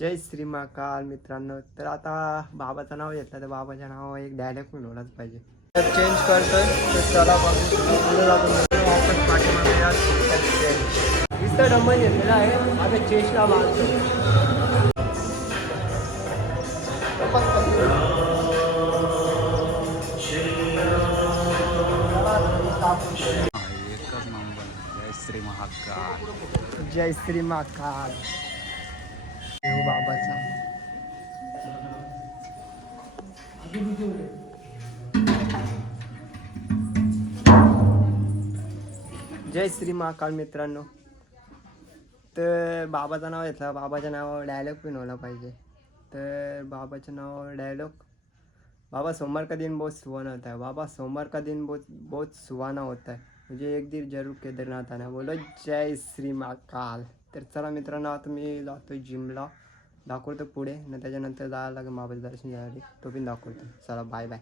जय श्री महाकाल मित्रांनो. तर आता बाबाचं नाव घेतलं तर बाबाच्या नावावर एक डायलॉग मिळवलाच पाहिजे. तर चेंज करतोय तर चला पुढे जातो वापस पाठीमागे या चेंज इथं डंबल घेतलेला आहे. आता चेस्टला मारतो. एकच नंबर. जय श्री महाकाल. जय श्री महाकाल. देव बाबाचा जय श्री महाकाल मित्रांनो. तर बाबाचं नाव घेतलं, बाबाच्या नावावर डायलॉग बनवला पाहिजे. तर बाबाच्या नावावर डायलॉग. बाबा सोमवार का दिन बहुत सुहाना होता है. बाबा सोमवार का दिन बहुत सुहाना होता है. मुझे एक दिन जरूर केदारनाथ आना. बोलो जय श्री महाकाल. तर चला मित्रांनो, आता मी जातो जिमला. दाखवतो पुढे ना, त्याच्यानंतर जायला लागेल बाबाचं दर्शन घ्यायला. तो पण दाखवतो. चला बाय बाय.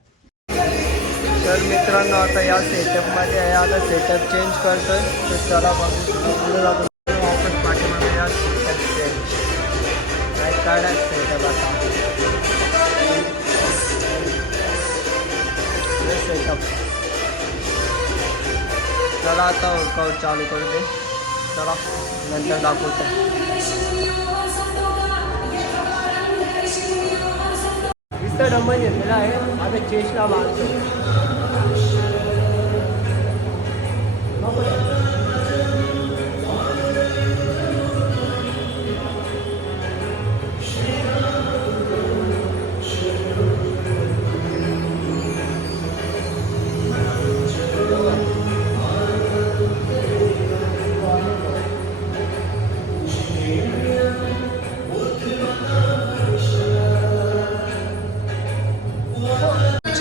तर मित्रांनो, आता या सेटअपमध्ये आहे. आता सेटअप चेंज करतोय तर चला पुढे जातो वापस पाठीमागे या सेटअप चेंज काय काढायचं सेटअप आता सेटअप. चला आता वर्कआउट चालू करू दे. चला नंतर दाखवतो. इथं डंबल घेतलेला आहे. आता चेस्टला मारतो.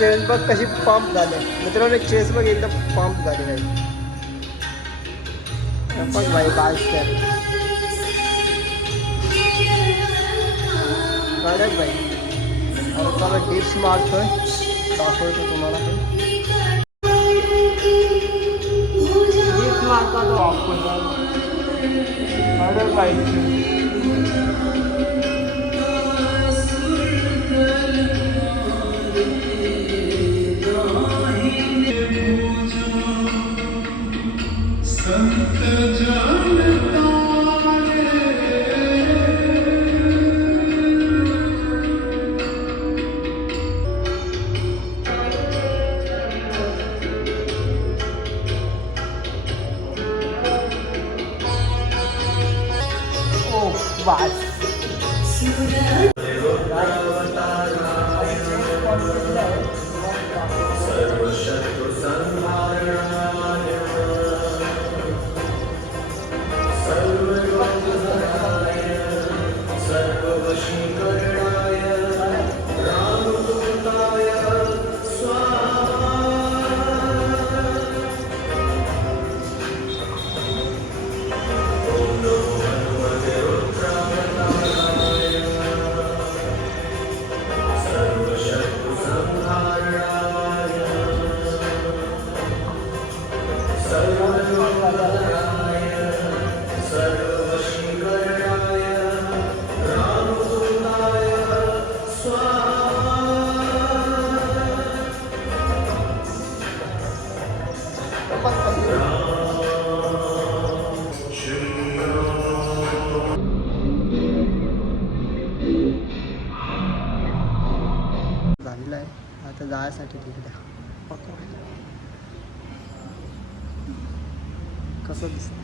चेस बघ कशी पंप झाले मित्रांनो. चेस बघ एकदम पंप झाली आहे. बघ भाई बायसेप कडक भाई. आता चला डिप्स मारतोय, दाखवतो तुम्हाला. डिप्स मारता तो आपण कडक भाई. वास झालेला आहे. आता जायसाठी तिकडे कसं दिसत.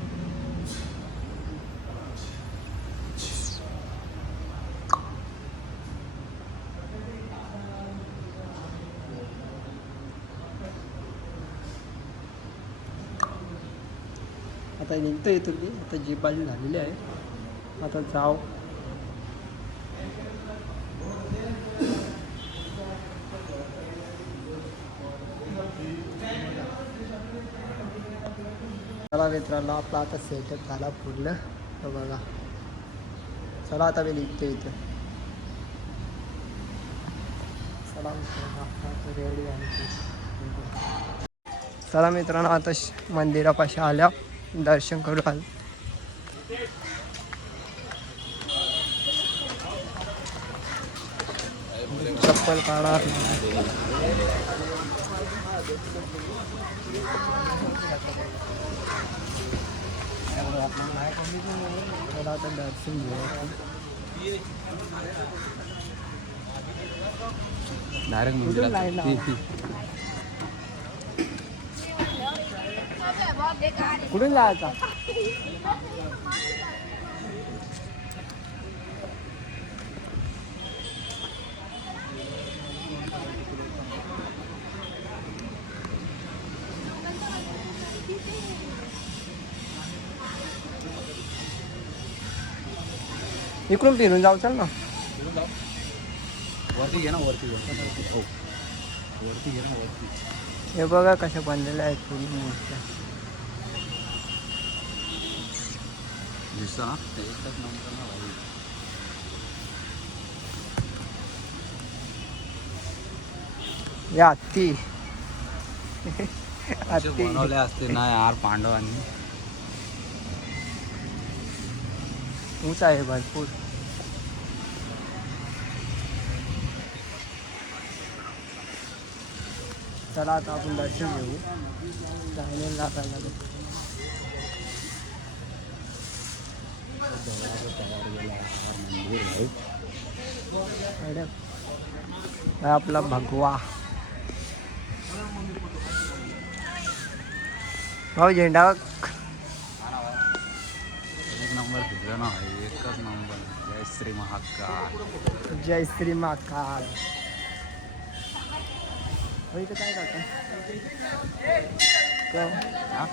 आता निघतो येतो की आता जीप बाजू झालेली आहे. आता जाऊ. चला मित्रांनो, आपला आता सेटअप झाला पूर्ण. तर बघा चला आता मी निघतो इथं. चला मित्रांनो रेडी झाली. चला मित्रांनो, आता मंदिरापाशी आल्या, दर्शन करू आलो. चप्पल काढा आता दर्शन घेऊ डायरेक्ट कुठून मंदिरात लाईन कुठून जायचा इकडून फिरून जाऊ चल ना वरती घे ना वरती हो वरती घे ना वरती. हे बघा कशा बांधलेल्या आहेत पूर्ण मूर्त्या दिसतं ना एकच नंबर ना भाई. या हत्ती असे बनवले असते ना यार पांडवांनी. उंच आहे भरपूर चला आता आपण दर्शन घेऊ जायला लागायला लागेल. हा आपला भगवा भाऊ झेंडा एक नंबर दिसलं ना भाई एकच नंबर. जय श्री महाकाल. जय श्री महाकाल. हो इथं काय करता हा?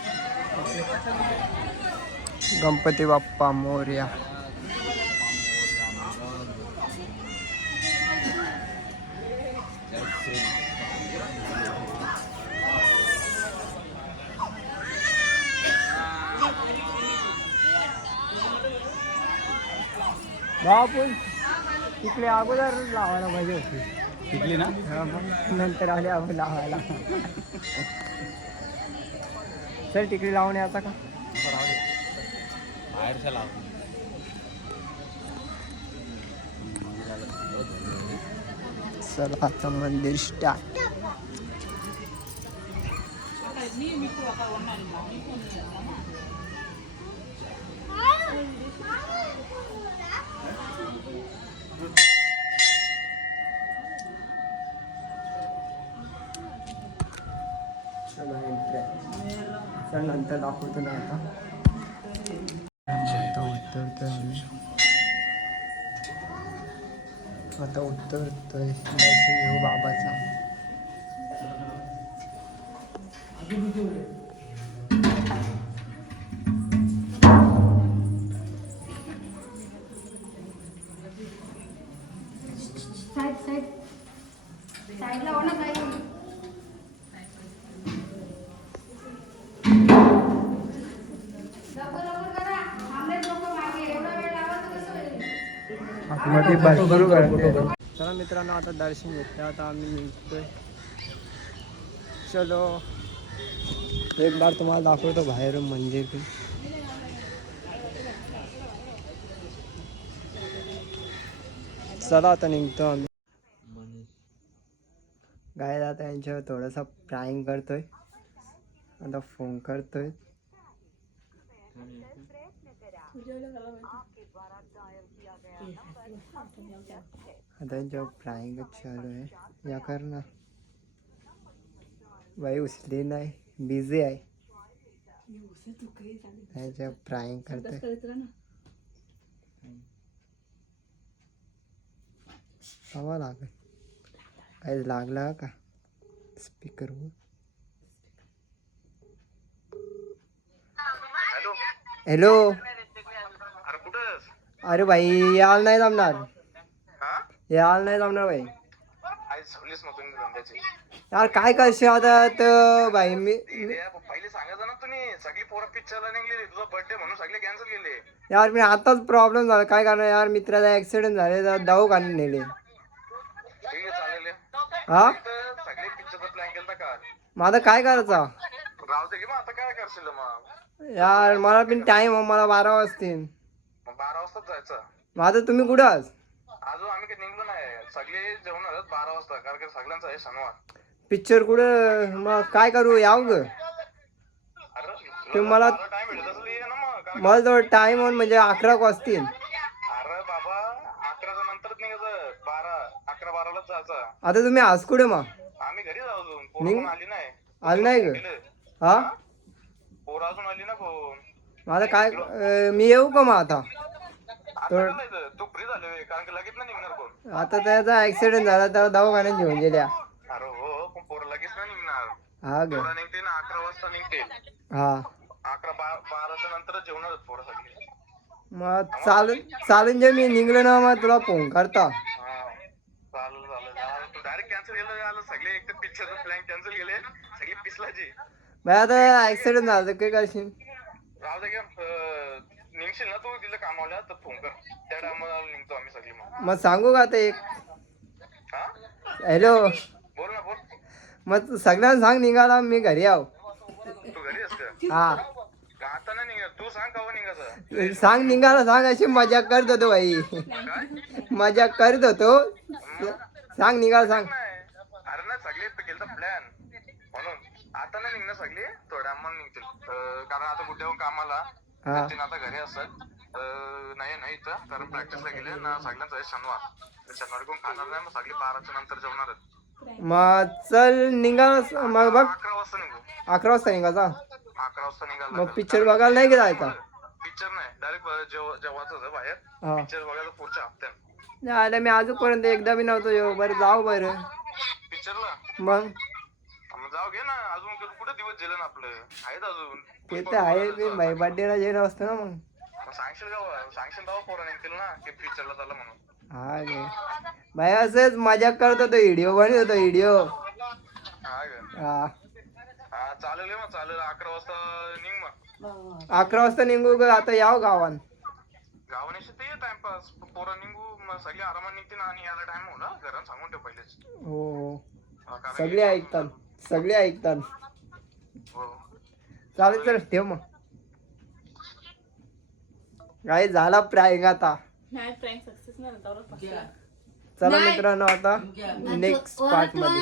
गणपती बाप्पा मोरया. जय श्री आपण तिकडे अगोदर लावायला पाहिजे होती. शिकली ना. हा मग नंतर आले आपण लावायला. चल तिकडे लावून याचा का बाहेरच्या लाव. चला आता मंदिर स्टार्ट. चल नंतर दाखवतो ना आता. उतरतोय आम्ही आता उतरतोय दर्शन घेऊ बाबाचा. साईडला हो ना काही. मध्ये भरपूर गर्दी आहे. चला मित्रांनो आता दर्शन घेतलं आता आम्ही निघतोय. चलो एक बार तुम्हाला दाखवतो बाहेरून मंदिर पण. चला आता निघतो आम्ही. गाय आता यांच्यावर थोडासा प्राईंग करतोय आता फोन करतोय. आता यांच्यावर प्राईंगच चालू आहे. या कर ना बाई उचली नाही बिझी आहे. यांच्यावर प्राईंग करतोय. हवा लागेल काय लागला का स्पीकरवर. हॅलो अरे भाई याल नाही जमणार. याल नाही जमणार भाई. यार काय करशील आता तर भाई मी पहिले सांगायचं ना तुम्ही. सगळी पोरं पिक्चरला निघलेली तुझा बर्थडे म्हणून सगळे कॅन्सल केले. यार मी आताच प्रॉब्लेम झाला काय करणार यार. मित्राचा ऍक्सिडेंट झाले दवाखान्यात नेले. ठीक आहे चालेल. हा सगळे पिक्चरचा प्लॅन केला का. मग आता काय करायचा. राहू दे की मग आता काय करशील मग. यार मला पण टाइम मला 12 वाजतील. मग 12 वाजताच जायचं. मग आता तुम्ही कुठं आज. अजून आम्ही काही निघलो नाही. सगळे जेवणार 12 वाजता कारण की सगळ्यांचा आहे शनिवार. पिक्चर कुठं मग काय करू याव ग अरे ते मला टाइम भेटत असेल ये ना मग मला जवळ टाइम म्हणजे 11 वाजतील. अरे बाबा 11च्या नंतरच निघायचं 11-12लाच जायचं. आता तुम्ही आज कुठे मग आम्ही घरी जाऊ अजून पोरं पण आली नाही. आलं नाही ग हा पोरं अजून आली ना कोण. माझं काय मी येऊ का मग आता आता काय जायचं? तू फ्री झाले कारण की लगेच ना निघणार कोण. आता त्याचा ऍक्सिडेंट झाला त्याला दवाखान्यात घेऊन गेल्या. अरे हो पण पोरं लगेच ना निघणार. हा ग पोरं निघते ना 11 वाजता निघते. हा 11-12च्या नंतरच जेवणारच पोरं सगळी. मग चालून जे मी निघलो ना मग तुला फोन करता. चालेल तू डायरेक्ट कॅन्सल केलं आलं सगळे एक तर पिक्चरचा प्लॅन कॅन्सल केले सगळी पिसलाची. बाय आता ऍक्सिडेंट झाला तर काय करशील राहू दे निघशील ना तू तिला कामावल्या तर फोन कर त्या टायमाला निघतो आम्ही सगळी मग सांगू का आता एक हा हॅलो बोल ना बोल. मग सगळ्यांना सांग निघाला मी घरी आहो. तू घरी आहेस का हा आता नाही निघत तू सांग कवा निघायचं. सांग निघाला सांग अशी मजा करत होतो भाई मजा करत होतो सांग निघाला सांग. अरे ना सगळे केलता प्लॅन म्हणून आता नाही निघणार सगळे थोड्या मग निघतील कारण आता कुठे कामाला आता घरी असत नाही इथं कारण प्रॅक्टिसला गेले ना सगळ्यांचं आहे शनिवार कोण खाणार नाही मग सगळे 12च्या नंतर जेवणारच. मग चल निघा मग बघ 11 वाजता निघू. 11 वाजता निघाचा 11 वाजता निघाला मग पिक्चर बघायला नाही गेला आता पिक्चर नाही डायरेक्ट जेवायचं बाहेर हा पिक्चर बघायला पुढच्या हप्त्यात. आलं मी अजूनपर्यंत एकदा बी नव्हतो येऊ बरं जाऊ बरं पिक्चरला मग जाऊ घे ना अजून कुठे दिवस गेले ना आपलं आहेत अजून. ते तर आहे मी भाई बर्थडेला जेल असतो ना मग सांगशील तेव्हा पोरं निघतील ना की पिक्चरला चाललं म्हणून. हा गे भाई असंच मजा करत होतो व्हिडिओ बनवत होतो व्हिडिओ. हा ग हा हा चालेल मग चालेल 11 वाजता निघ मग. 11 वाजता निघू का आता याव गावान गावाने ते टाइमपास पोरं निघू मग सगळे आरामात निघतील आणि याला टाइम हो ना घरात सांगून ठेव पहिलेच. हो कारण सगळे ऐकतात हो चालेल चल ठेव मग काय झाला प्रँक आता. चला मित्रांनो आता नेक्स्ट पार्ट मध्ये